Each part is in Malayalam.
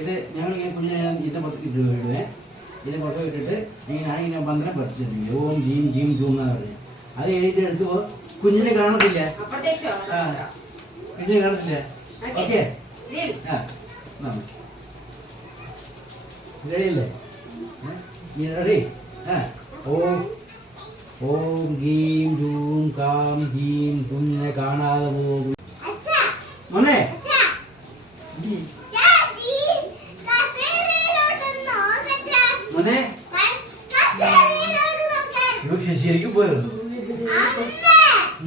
ഇത് ഞങ്ങളിങ്ങനെ കുഞ്ഞിനെ ഇതിൻ്റെ പുറത്ത് ഇടുവേ. ഇതിൻ്റെ പുറത്ത് ഇട്ടിട്ട് ഞാനിങ്ങനെ മന്ത്രം പഠിച്ചിട്ടുണ്ട്. ഓം ജീം ജീം ജൂം എന്നാണ് പറഞ്ഞത്. അത് എഴുതിയെടുത്ത് കുഞ്ഞിനെ കാണത്തില്ല. കുഞ്ഞിനെ കാണത്തില്ല. ഓക്കെ റെഡിയല്ലേ? റെഡി? ഓം ഗീം ജൂം കാം ജീം കുഞ്ഞിനെ കാണാതെ പോകും. മോനെ മോനെ ശരിക്കും പോയോ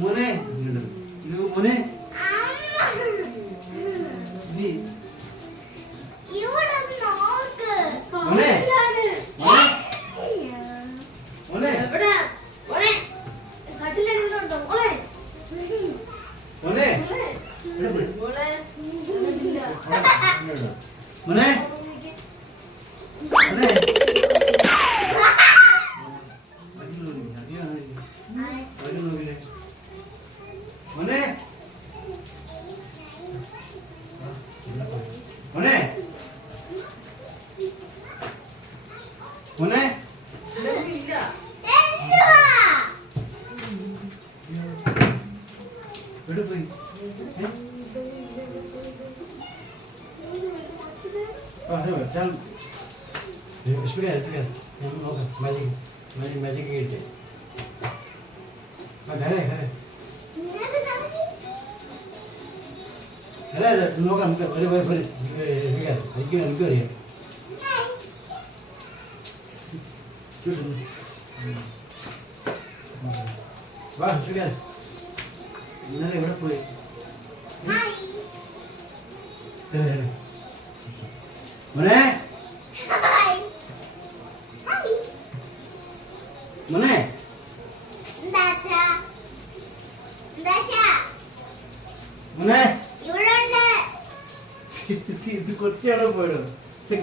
മോനെ? മോനെ മോനെ മോനെ മോനെ മോനെ മോനെ മോനെ മോനെ എവിടെ പോയി? മാജിക് കിട്ടി. നോക്കാം നമുക്ക് എനിക്കറിയാം. വാ ശരിയാ. ഇന്നലെ എവിടെ പോയി? മോനെ മോനെ മോനെ ഇത് കൊച്ചിയാണോ പോയോ?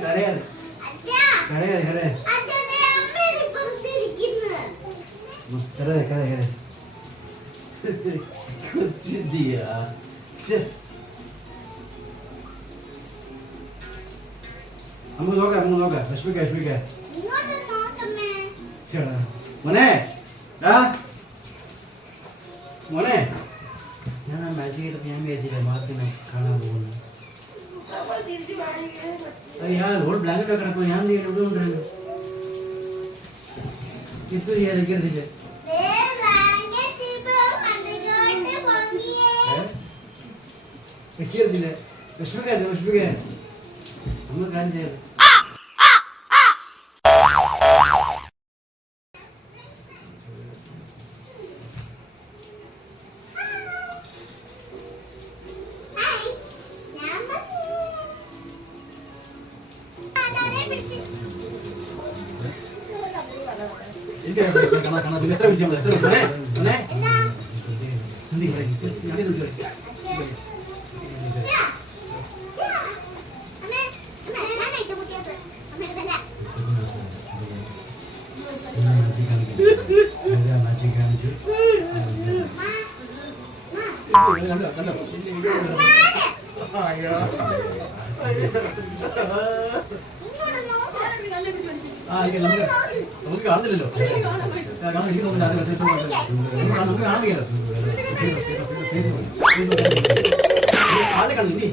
കരയാതെ കരയാതെ കരയാതെ കൊച്ചിന്തിയാ. നമുക്ക് നോക്കാം വിഷമിക്ക മോനെ മോനെ ഞാൻ മാജിക് ചെയ്തപ്പോൾ ഞാൻ വിചാരിച്ചില്ല മാർക്കിനെ കാണാൻ പോകുന്നു. ഞാൻ ഓൾ ബ്ലാങ്കറ്റ് ഒക്കെ കിടക്കും. ഞാൻ ഇവിടെ കൊണ്ടുവരുന്നു. ഇപ്പൊ ചെയ്യാതിരിക്കരുതില്ല. വെക്കരുതില്ല. വിഷമിക്കാൻ നമ്മൾ കാര്യം ചെയ്യാം. നമുക്ക് കാണുന്നില്ലല്ലോ. നമുക്ക് കാണുന്നില്ല. ആളെ കാണുന്നു.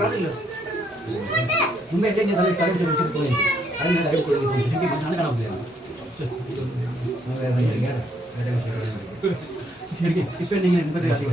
കാണില്ലോ മുമ്പേ എന്റെ തല വെച്ചിട്ട് പോയി. അതിന് കാണാൻ പറ്റില്ല. ഇപ്പൊ നിങ്ങൾ എൺപത് കുഞ്ഞു